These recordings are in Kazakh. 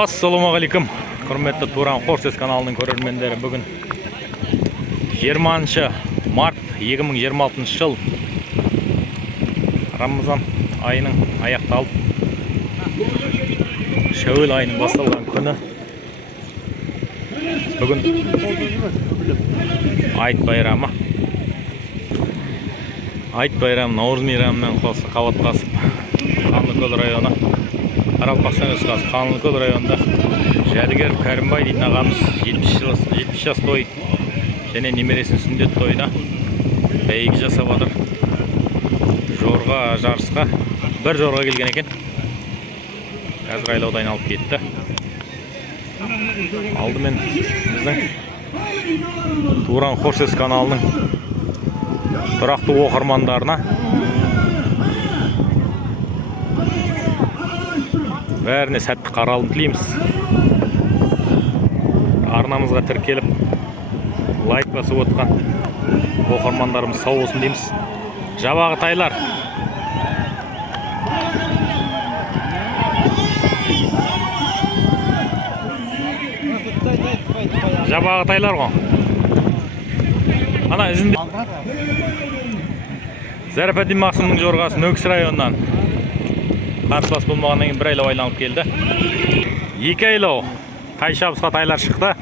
Ассалаумағалейкум, құрметті Туран Хорсес каналының көрермендері. Бүгін 20 март 2026 жыл Рамазан айының аяқталып, Шәуел айының басталған күні. Бүгін Айт байрамы. Айт байрамы Наурыз мейрамымен қабаттасып, Қанлыкөл районы, Қарақалпақстан Республикасы Қанлыкөл районында Жәдігер Кәрімбай дейтін ағамыз 70 жас той және немересінің сүндет тойына бәйге жасап отыр. Жорға жарысқа бір жорға келген екен. Қазір айлауды айналып кетті. Алдымен біздің Туран Хорсес каналының тұрақты оқырмандарына бәріне сәтті қаралым тілейміз. Арнамызға тіркеліп лайк басып отқан оқырмандарымыз сау болсын дейміз. Жабағы тайлар. Жабағы тайлар ғой. Ана ізінде Зарипаддин Мақсымның жорғасы Нөксі районынан қарсылас болмағаннан кейін бір айлау айланып келді. 2 айлау тай шабысқа тайлар шықты.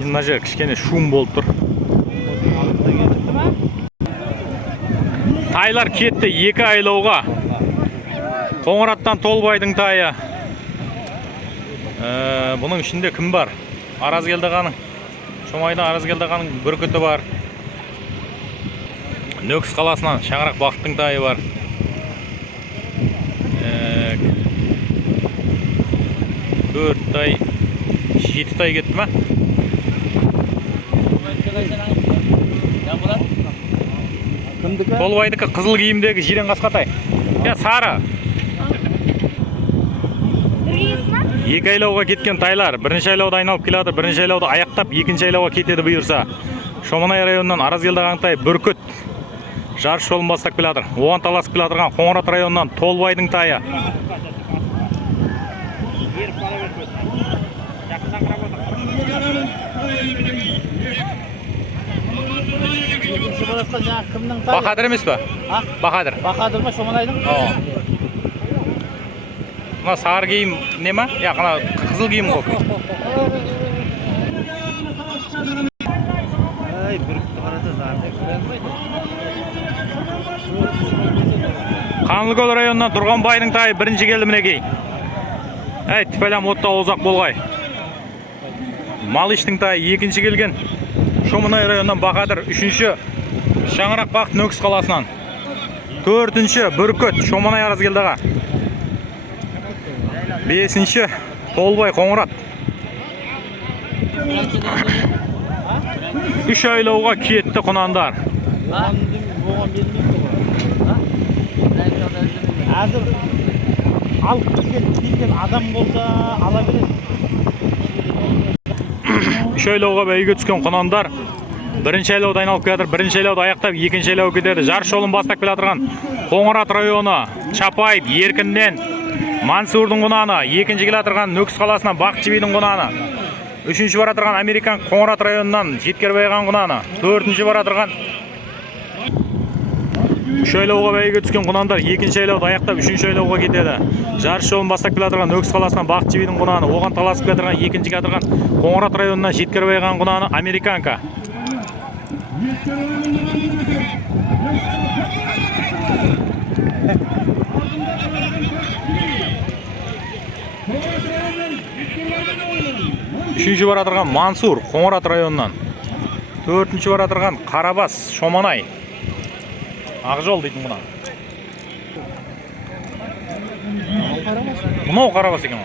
Мына жер кішкене шум болып тұр. Тайлар кетті 2 айлауға. Қоңыраттан Толбайдың тайы. Бұның ішінде кім бар? Аразгелдіғаның, Шомайдан Аразгелдіғаның бүркіті бар. Нөкіс қаласынан Шаңырақ Бақыттың тайы бар. 4 тай, 7 тай кетті ма? Толбайдікі қызыл киімдегі жирен қасқатай. Сары. 2 айлауға кеткен тайлар. Бірінші айлауды айналып келеді, бірінші айлауды аяқтап, екінші айлауға кетеді бұйырса. Шоманай районынан Аразгелдіған тай бүркіт жарыс жолын бастап келеді. Оған таласып келедіған Қоңырат районынан Толбайдың тайы. Бақадыр емес пе? Бақадыр. Бақадыр ма Шоманайдың? Мына сары киім не ма? Қана қызыл киім ғой. Қанлыкөл районынан Тұрғанбайдың тайы бірінші келді мінекей. Тіпәлям отта олзақ болғай. Малыштың тайы екінші келген. Шоманай районынан Бақадыр, үшінші Шаңырақ Бақыт Нөкіс қаласынан. Төртінші бүркіт Шоманай Аразгелдіға. Бесінші Толбай Қоңырат. 3 айлауға кетті құнандар. Әзір алып келген адам болса ала береді. 3 айлауға бәйге түскен құнандар бірінші айлауды айналып келатыр, бірінші айлауды аяқтап, екінші айлауға кетеді. Жарыс жолын бастап келатырған Қоңырат районы Чапайып Еркіннен Мансурдың құнаны, екінші келатырған Нөкіс қаласынан Бақчыбейдің құнаны, үшінші баратырған Американ Қоңырат районынан Жеткербайған құнаны, төртінші баратырған 3 айлауға бәйге түскен құнандар екінші айлауды аяқтап, үшінші айлауға кетеді. Жарыс жолын бастап келатырған Нөкіс қаласынан Бақчыбейдің құнаны, оған таласып келатырған екінші келатырған Қоңырат районынан Жеткербайған құнаны Американка. Үшінші баратырған Мансур Қоңырат районынан. Төртінші баратырған Қарабас Шоманай. Ақжол дейтін мұна. Мұнау Қарабас екен.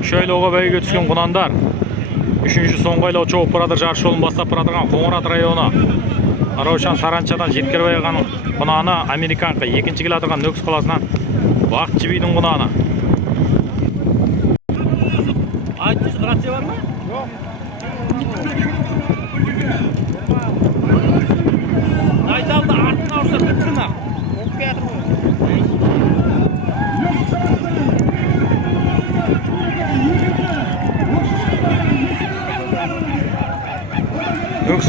Үш айлауға бәйге түскен құнандар. Үшінші соңғы айлау чоғып бұрадыр жарыс жолын бастап бұрадырған Қоңырат районы. Раушан Саранчадан Жеткербайған құнаны Американқа. Екінші келатырған Нөкіс қаласынан Бақчыбейдің құнаны. Айтыз рация бар ма? Жоқ. Айталды артына ұрсақ бітсін ақ.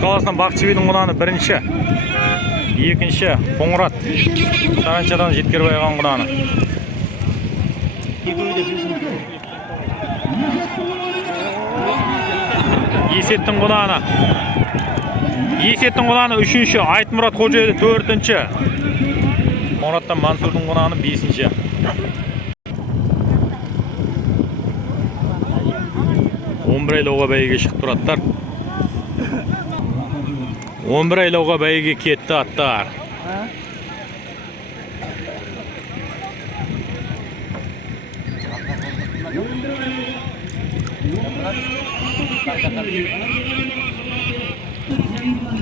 қаласынан Бақчыбайдың құнаны бірінші. Екінші Қоңырат. Саранчадан Жеткербай ағаның құнаны. Есеттің құнаны. Есеттің құнаны үшінші. Айтмұрат Қожайды төртінші. Қоңыраттан Мансұрдың құнаны бесінші. 11 айлауға бәйге шығып тұраттар. 11 айлауға бәйге кетті аттар.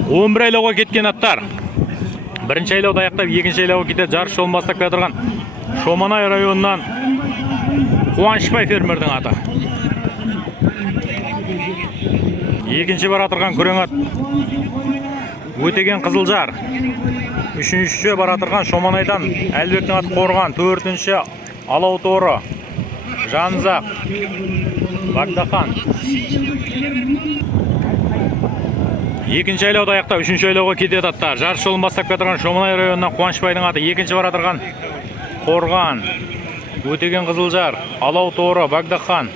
Он бір айлауға кеткен аттар. Бірінші айлауды аяқтап, екінші айлауға кетеді. Жарыс жолын бастап келатырған Шоманай районынан Қуанышбай фермердің аты. Екінші бар атырған күрең ат Өтеген Қызылжар. Үшінші бар атырған Шоманайдан Әлбектің аты Қорған. Төртінші Алау Торы, Жанзақ, Бақдақан. Екінші айлауды аяқтап, үшінші айлауға кетеді аттар. Жарыс жолын бастап кетірген Шоманай районынан Қуанышбайдың аты. Екінші бар атырған Қорған, Өтеген Қызылжар, Алау Торы, Бақдақан,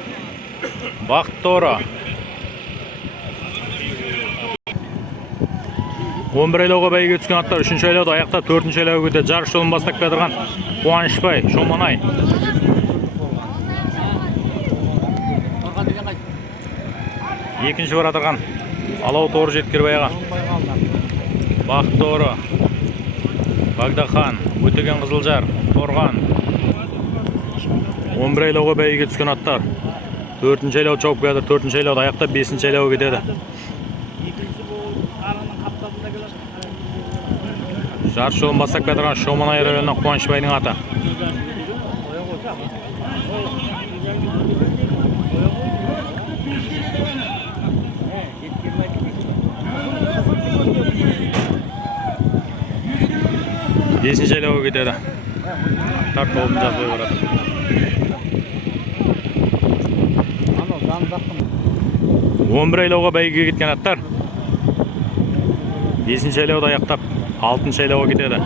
Бақыт Торы. 11 айлауға бәйге түскен аттар үшінші айлауды аяқтап, төртінші айлауға кетеді. Жарыс жолын бастап кетірген Қуанышбай, Шоманай. Екінші бар атырған Алау Торы Жеткербай аға. Бақыт Торы, Бақдақан, Өтеген Қызылжар, Қорған. 11 айлауға бәйге түскен аттар. Төртінші айлау чауып келеді. Төртінші айлауды аяқтап, бесінші айлауға кетеді. Жарыс жолын бастап кетірген Шоманай районынан Қуанышбайдың аты. Бесінші айлауға кетеді. Аттар тобын жазбай барады. 11 айлауға бәйге кеткен аттар. Бесінші айлауды аяқтап, алтыншы айлауға кетеді.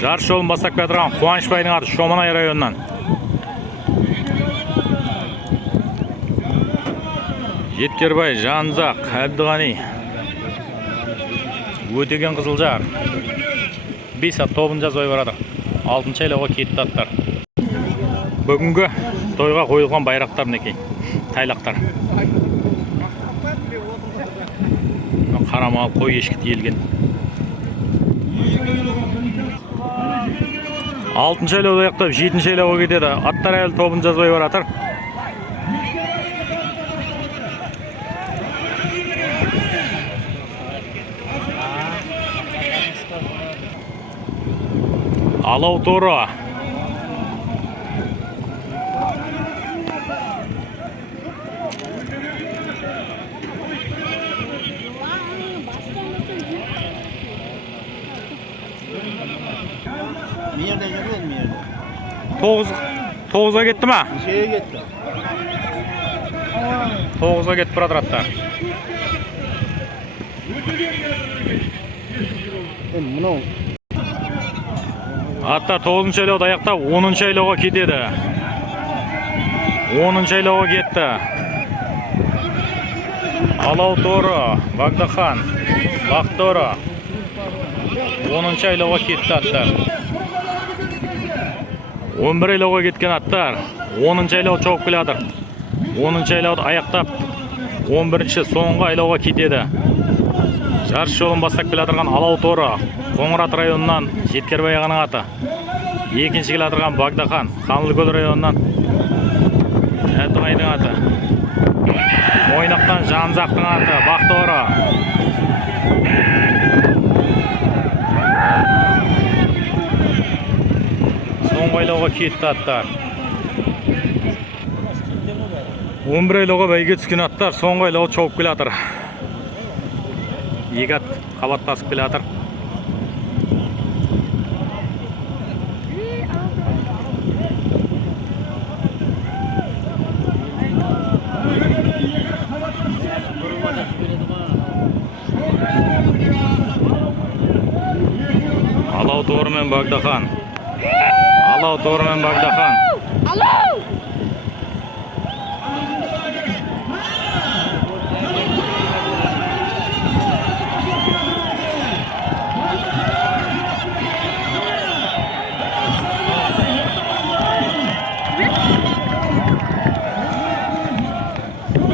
Жарыс жолын бастап кетірген Қуанышбайдың аты Шоманай районынан. Жеткербай, Жанзақ, Әбдіғани, Өтеген Қызылжар. 5 ат тобын жазбай барады. Алтыншы айлауға кетті аттар. Бүгінгі тойға қойылған байрақтар мінекей. Тайлақтар. Қарамал қой ешкі тиелген. Алтыншы айлауды аяқтап, жетінші айлауға кетеді. Аттар әлі тобын жазбай баратыр. Алау Торы. Miyerde görüyor musun miyerde? Тоғызға кетті ма? Şeye gitti. Тоғызға кетіп бұрадыр атта. Мынау. Аттар 9-шы айлауды аяқтап, 10-шы айлауға кетеді. 10-шы айлауға кетті. Алау Торы, Бақдақан, Бақыт Торы. 10-шы айлауға кетті аттар. 11 айлауға кеткен аттар. 10-шы айлау чауып келатыр. 10-шы айлауды аяқтап, 11-ші соңғы айлауға кетеді. Жарыс жолын бастап келатырған Алау Торы, Қоңырат районынан Жеткербай ағаның аты. Екінші келатырған Бақдақан, Қанлыкөл районынан Әбдіғайдың аты. Ойнақтан Жанзақтың аты, Бақыт Торы. Соңғы айлауға кетті аттар. 11 айлауға бәйге түскен аттар, соңғы айлауы чауып келатыр. Екі ат қабаттасып келатыр. Bagdaхан. Alov to'g'ri men Bagdahan.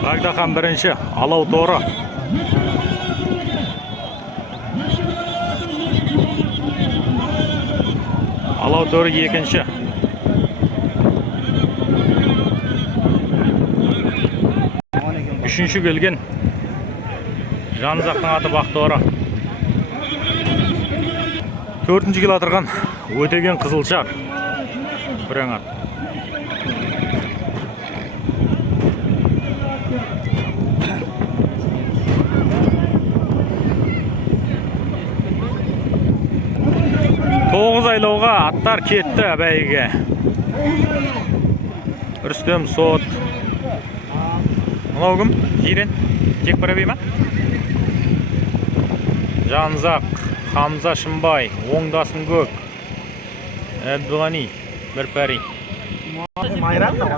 Bagdahan birinchi, Alov to'g'ri. Alov to'g'ri ikkinchi. Üçüncü kelgan Janzaqning ati Baqto'g'ri. 4-chi kel atırgan O'tegen Qizilchar. Biring at. To'g'iz aylovga atlar ketdi bәйгеге. Rüstem Sot. Mынау кім? Жирен. Жек бара бейма? Janzaq, Hamza Шымбай, оңдасын көк. Әбдіғани, бір пәри.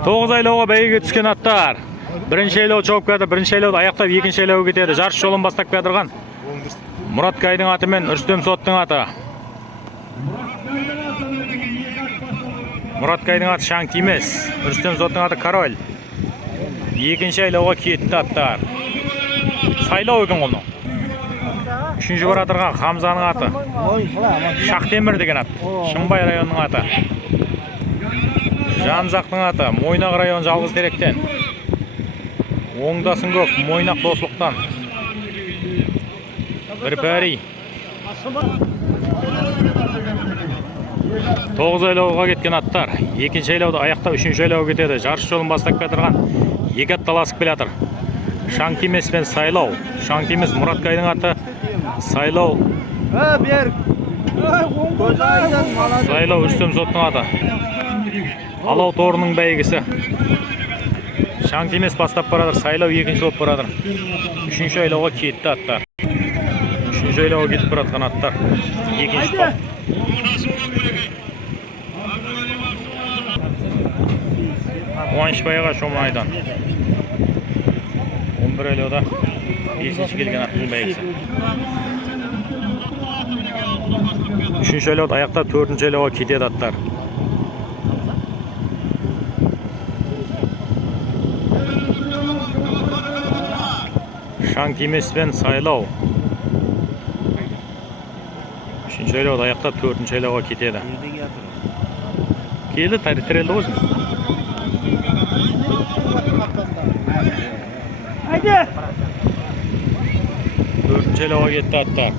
9 айлауға бәйгеге түскен аттар. Бірінші айлау чауып кәді, бірінші айлауды аяқтап, екінші айлауға кетеді. Жарыс жолын бастап кәдірған. Мұраткайдың аты мен Rüstem Soттың аты. Мұраткайдың аты Шаң Тимес, Rüstem Soттың аты Король. Екінші айлауға кетті аттар. Сайлау екен қолны. Үшінші бар атырған Хамзаның аты. Шақтемір деген ат. Шымбай районының аты. Janzaqның аты. Мойнақ район жалғыз теректен. Оңдасын көк, Мойнақ дослықтан. Бір пәри. 9 айлауға кеткен аттар. Екінші айлауды аяқтап, үшінші айлауға кетеді. Жарыс жолын бастап кетірған. Екі ат таласып келатыр. Шаң Тимес пен Сайлау. Шаң Тимес Мұраткайдың аты. Сайлау. Сайлау Rüstem Soттың аты. Алау торының бәйгесі. Шаң Тимес бастап барадыр. Сайлау екінші болып барадыр. Үшінші айлауға кетті аттар. Үшінші айлауға кетіп баратқан аттар. Екінші топ. Қуанышбайға Шомайдан. 11 айлауда 5-ші келген аттың бәйгесі. 3-ші айлауда аяқтап 4-ші айлауға кетеді аттар. Шаң Тимес пен Сайлау. 3-ші айлауда аяқтап 4-ші айлауға кетеді. Келі тәрелді өзің. Dördüncü айлауға кетті аттар.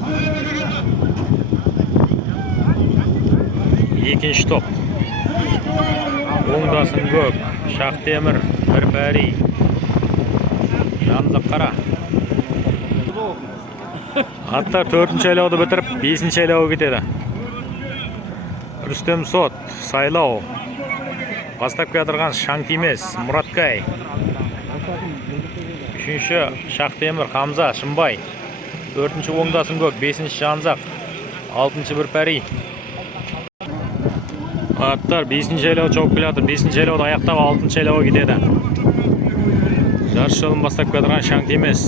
Екінші топ. Оңдасын көк, Шақтемір, бір пәри. Janzaq қара. Аттар 4-ші айлауды бітіріп, 5-ші айлауға кетеді. Rüstem Sot, Сайлау. Бастап келатырған Шаң Тимес, Мұраткай. 3-ші Шақтемір, Хамза, Шымбай. 4-ші оңдасын көк, 5-ші Janzaq. 6-ші бір пәри. Аттар 5-ші айлау чауып келатыр. 5-ші айлауды аяқтап 6-ші айлауға кетеді. Жарыс жолын бастап келатырған Шаң Тимес,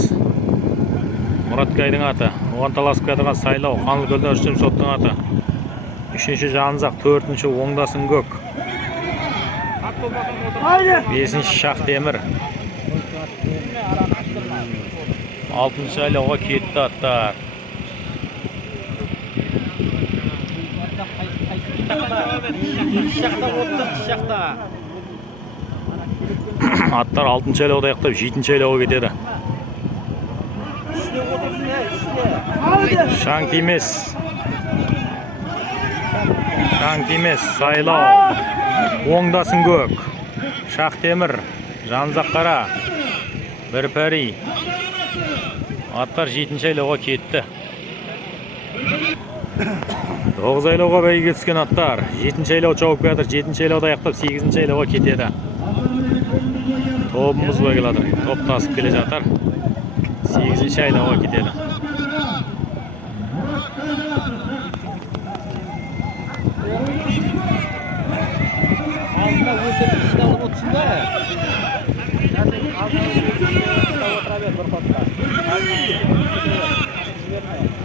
Мұраткайдың аты. Оған таласып келатырған Сайлау, Қанлыкөлден Rüstem Soттың аты. 3-ші Janzaq, 4-ші оңдасын көк. 5-ші Шақтемір. 6-ші айлауға кетті аттар. Аттар 6-ші айлауда аяқтап 7-ші айлауға кетеді. Шаң Тимес. Шаң Тимес, Сайлау. Оңдасын көк. Шақтемір, Janzaq қара. Бір пәри. Аттар 7-ші айлауға кетті. 9 айлауға бәйгеге түскен аттар. 7-ші айлау чауып келатыр. 7-ші айлауда аяқтап 8-ші айлауға кетеді. Тобымыз бай келатыр. Топ тасып келе жатыр. 8-ші айлауға кетеді. 9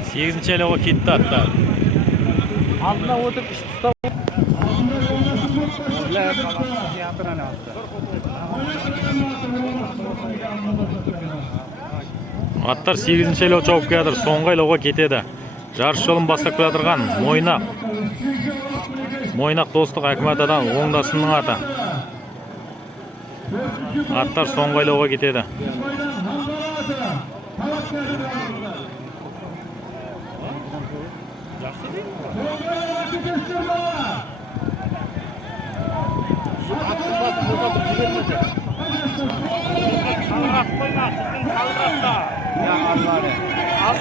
Sekizinchi aylovga ketdi atlar. Aldına oturup işte tutab. Ular teatrani oldi. Atlar 8-chi aylov chopib keladi, so'nggi aylovga ketadi. Жарыш жолын бастап келе жатырган Мойнақ достық Акматадан оңдасынның аты. Аттар соңғы айлауға кетеді.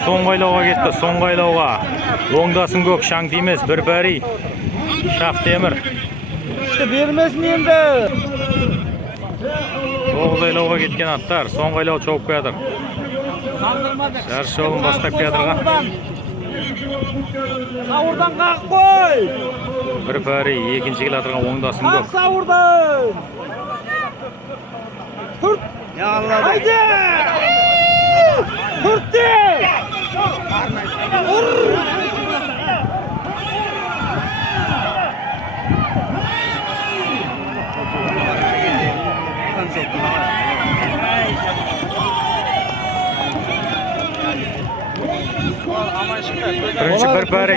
Соңғы айлауға кетті, соңғы айлауға. Оңдасын көк, шаң тимес, бір бәрі. Шақ темір. İşte vermesin енді. 9 айлауға кеткен аттар, соңғы айлау чоғып келатыр. Жарыш жолын бастап келатырған. Сауырдан қақ қой. Бір бәрі, екінші келатырған оңдасын Қақ көк. сауырдан. Тұрт. Haydi. Тұрт де. Бірінші бір бәрі,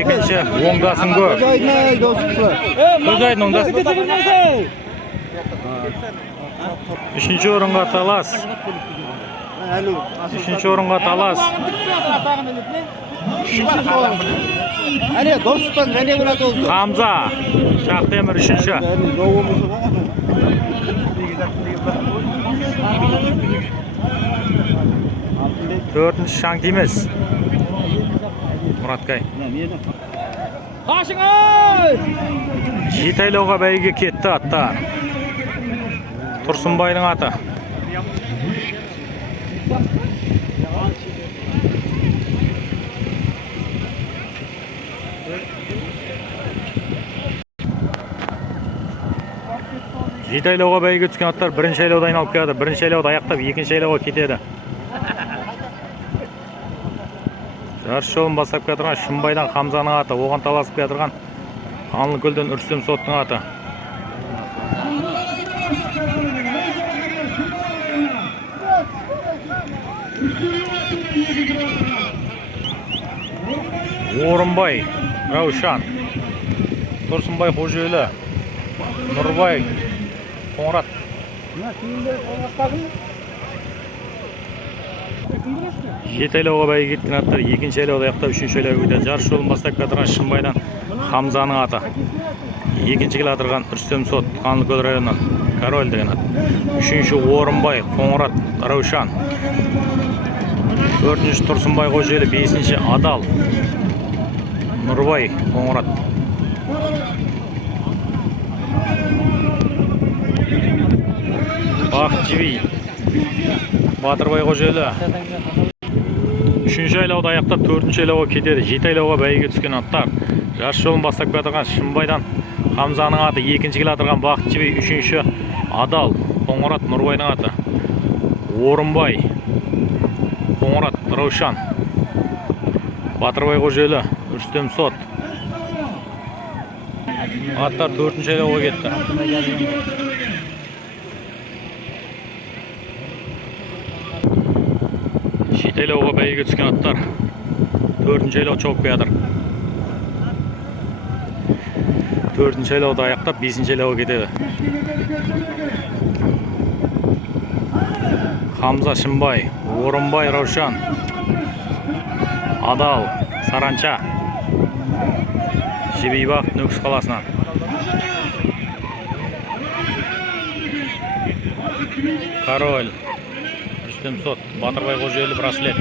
екінші оңдасын көк. Көзайдың оңдасын. Үшінші орынға талас. Үшінші орынға талас. Әне, достықтан әне бұна тозды. Хамза, Шақтемір үшінші. Төртінші Шаң тимес. Мұраткай. Қашыңай! 7 айлауға бәйге кетті аттар. Тұрсынбайдың аты. Жеті айлауға бәйге түскен аттар бірінші айлауда айналып келеді. Бірінші айлауды аяқтап, екінші айлауға кетеді. Жарыш жолын бастап келатырған Шымбайдан Хамзаның аты, оған таласып келатырған Қанлыкөлден Үрсем Соттың аты. Орынбай, Раушан, Тұрсынбай Қожелі, Нұрбай, Қоңырат. Жеті айлауға бәйге кеткен аттар, екінші айлауда аяқтап, үшінші айлауға кетеді. Жарыш жолын бастап келатырған Шымбайдан Хамзаның аты. Екінші келатырған Үрсем Сот, Қанлыкөл районынан Король деген ат. Үшінші Орынбай, Қоңырат, Раушан. Төртінші Тұрсынбай Қожелі, бесінші Адал, Нұрбай, Қоңырат. Бақыт Жиби, Батырбай Қожелі. Үшінші айлауды аяқтап, төртінші айлауға кетеді. Жеті айлауға бәйге түскен аттар. Жарыш жолын бастап келатырған Шымбайдан Хамзаның аты, екінші келатырған Бақыт Жиби, үшінші Адал, Қоңырат, Нұрбайдың аты. Орынбай, Қоңырат, Раушан, Батырбай Қожелі, Үрсем Сот. Аттар төртінші айлауға кетті. Жеті айлауға бәйге түскен аттар. Төртінші айлау чоғып келатыр. Төртінші айлауды аяқтап, бесінші айлауға кетеді. Хамза Шымбай, Орынбай Раушан, Адал, Саранча, Жебейбақ Нүкіс қаласынан. Король, Үрсем Сот, Батырбай Қожелі, Браслет.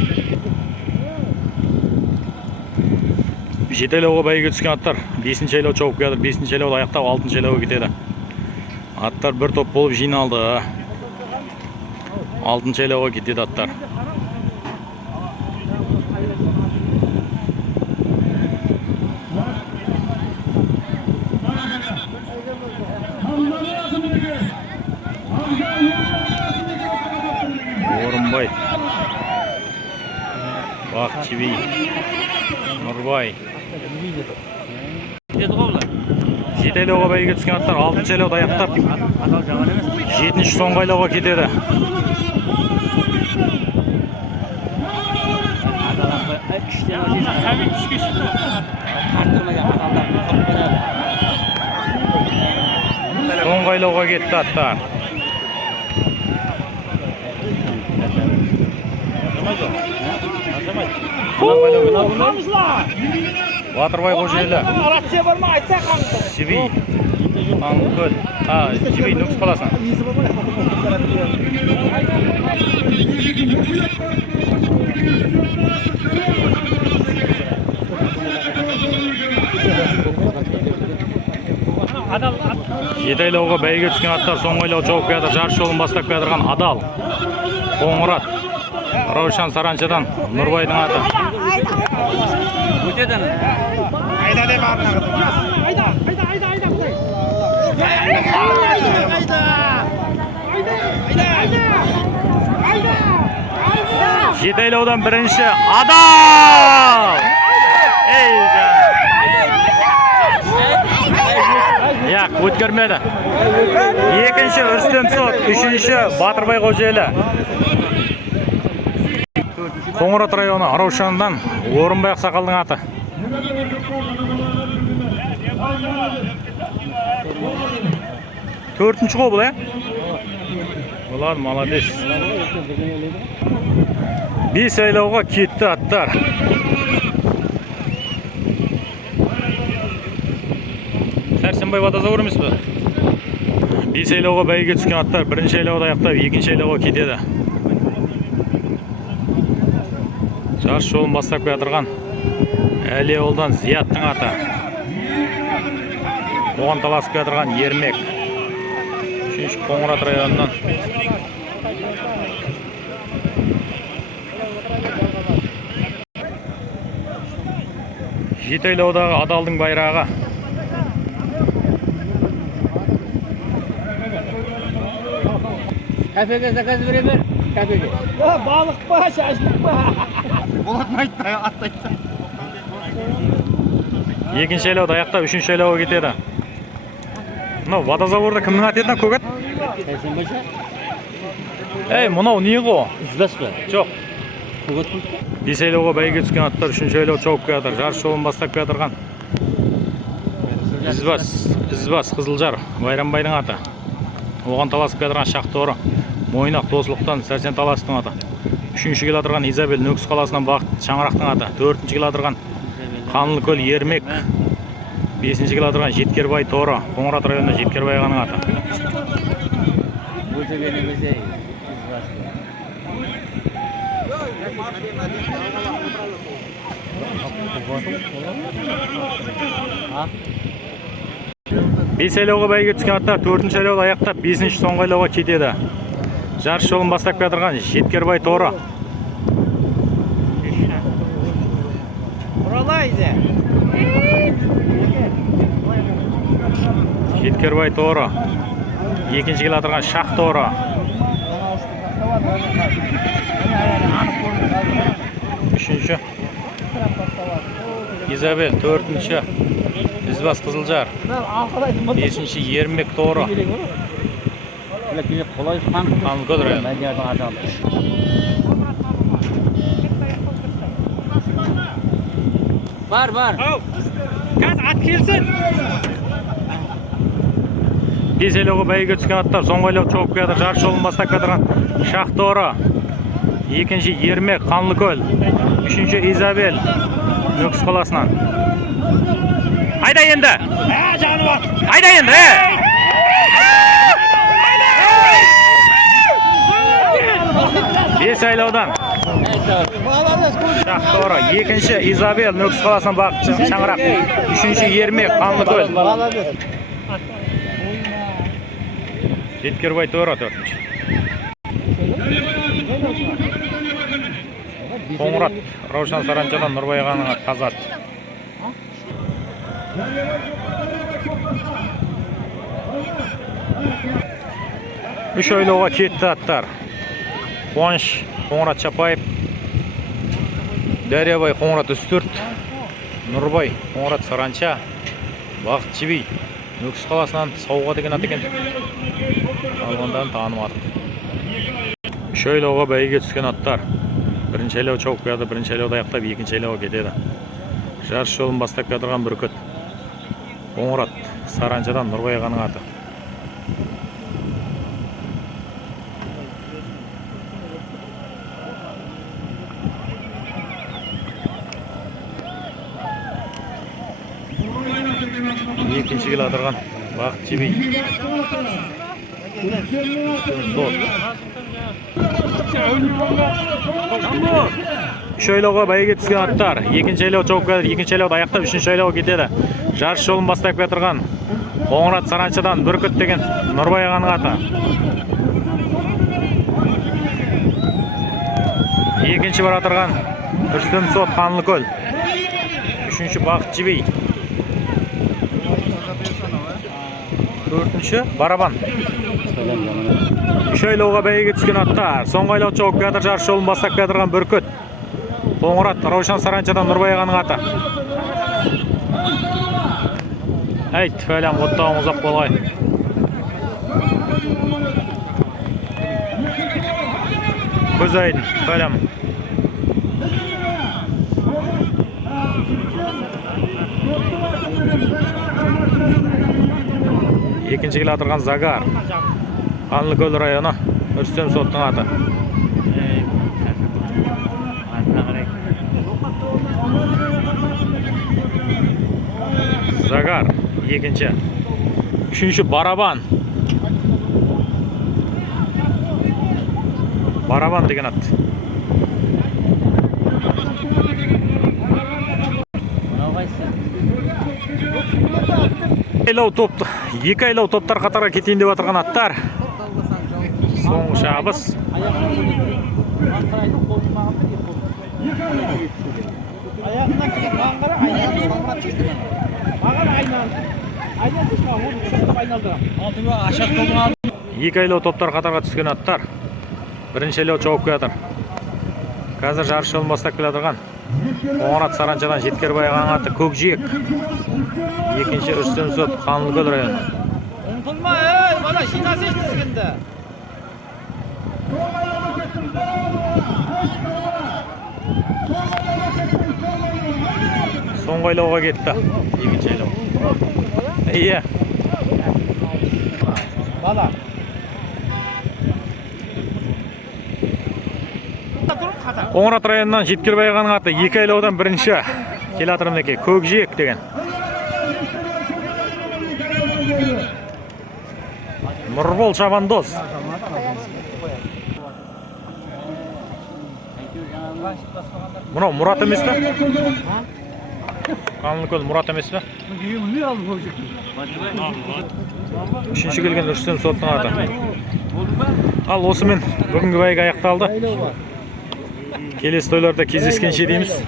Жеті айлауға бәйге түскен аттар. Бесінші айлау чоғып келеді. Бесінші айлауды аяқтап, алтыншы айлауға кетеді. Аттар бір топ болып жиналды. Алтыншы айлауға кетеді аттар. Çivi. Nurbay. Жетелеуға бәйге түскен аттар 6-ші айлауды аяқтап 7-ші соңғы айлауға кетеді. Соңғы айлауға кетті аттар. Батырбай Қожелі. Жиби. Аңқөл. Жиби, нүкіс қаласың. Жеті айлауға бәйге түскен аттар соңғы айлау жауып келеді. Жарыс жолын бастап келдірған Адал. Қоңырат. Раушан Саранчадан Нұрбайдың аты. Айда деп арна. Жеті айлаудан бірінші Адал! Ей жан! Яқ, өткермеді. Екінші Үрстем Сот, үшінші Батырбай Қожелі. Қоңырат районы Раушандан Орынбай Ақсақалдың аты. Төртінші қол бұл, Болады, молодец. 5 айлауға кетті аттар. Сәрсенбай Ватазауыр емес пе? 5 айлауға бәйге түскен аттар бірінші айлауды аяқтап, екінші айлауға кетеді. Жарыс жолын бастап келатырған Әлиолдан Зияттың аты. Оған таласып келатырған Ермек. Үшінші Қоңырат районынан. Жеті айлаудағы Адалдың байрағы. Кафеге заказ бере бер. Кафеге. Балық па, шашлық па. Болатын аттайды. Екінші айлауды аяқтап, үшінші айлауға кетеді. Водозаворда кімнің аты еді, Көгет? Ей, мұнау не ғо? Үзбәс пе? Жоқ. Көгет пе? 5 айлауға бәйге түскен аттар үшінші айлау чауып келатыр. Жарыс жолын бастап келатырған Ізбас Қызылжар Байрамбайдың аты. Оған таласып келатырған Шахторы Мойнақ Дослықтан Сәрсен Таластың аты. Үшінші келатырған Изабел Нүкіс қаласынан Бақыт Шаңырақтың аты. Төртінші келатырған Қанлыкөл Ермек. Бесінші келатырған Жеткербай Торы Қоңырат районында Жеткербай ағаның аты. Бес айлауға бәйге түскен аттар төртінші айлауды аяқтап, бесінші соңғы айлауға кетеді. Жарыс жолын бастап келатырған Жеткербай Торы. Жеткербай Торы. Екінші келатырған Шақ Торы. Үшінші Изабел, төртінші Ізбас Қызылжар. Бесінші Ермек Торы. Қанлыкөл районы. Бар. Каз ат келсін. 5 айлауға бәйге түскен аттар соңғы айлау чауып келатыр. Жарыс жолын бастап келатырған Шақ Торы. Екінші Ермек Қанлыкөл. Үшінші Изабел Нүкіс қаласынан. Айда енді! Айда енді! Бес айлаудан Шақ Торы. Екінші Изабел Нүкіс қаласынан Бақыт Шаңырақ. Үшінші Ермек Қанлыкөл. Жеткербай Торы төртінші. Қоңырат Раушан Саранчадан Нұрбай ағаның аты Қазат. Үш айлауға кетті аттар. Қуаныш Қоңырат Чапаев. Дарьябай Қоңырат Үстірт, Нұрбай Қоңырат Саранча, Бақыт Жебей Нүкіс қаласынан сауға деген ат екен. Алғандарын танымадық. Үш айлауға бәйге түскен аттар. Бірінші айлау чауып келді, бірінші айлауды аяқтап, екінші айлауға кетеді. Жарыс жолын бастап келдірған бүркіт. Қоңырат Саранчадан Нұрбай ағаның аты. Екінші келе атырған Бақыт Жебей. Үш айлауға бәйге түскен аттар. Екінші айлау чауып келді, екінші айлауды аяқтап, үшінші айлауға кетеді. Жарыс жолын бастап кетірған Қоңырат Саранчадан бүркіт деген Нұрбай ағаның аты. Екінші бар атырған Рүстем Сот Қанлыкөл. Үшінші Бақыт Жебей. Төртінші Барабан. Үш айлауға бәйге түскен аттар. Соңғы айлау чауып келді, жарыс жолын бастап кетірген бүркіт. Қоңырат Раушан Саранчадан Нұрбай ағаның аты. Әйт, фәлем, оттауын ұзап болғай. Көз айдын, фәлем. Екінші келе атырған Загар. Қанлыкөл районы, Рүстем Соттың аты. Загар, екінші. Үшінші Барабан. Барабан деген ат. Екі айлау топтар қатарға кетейін деп атырған аттар. Соңғы шабыс. Екі айлау топтар қатарға түскен аттар. Бірінші айлау чауып келатыр. Қазір жарыс жолын бастап келатырған Қоңырат Саранчадан Жеткербай ағаның аты Көкжиек. Екінші Рүстем Сот Қанлыкөл районы. Ұмтылма, бана шинасы ештізгінді. Соңғы айлауға кетті. Екінші айлау. Ие. Бала. Қоңырат районынан Жеткербай ағаның аты. Екі айлаудан бірінші. Келатырым неке. Көкжиек деген. Нұрбол Шабандоз. Мұнау Мұрат емес пе? Қанлыкөл Мұрат емес пе? Үшінші келген Рүстем Соттың аты. Ал осымен бүгінгі бәйге аяқталды. Келесі тойларда кездескенше дейміз.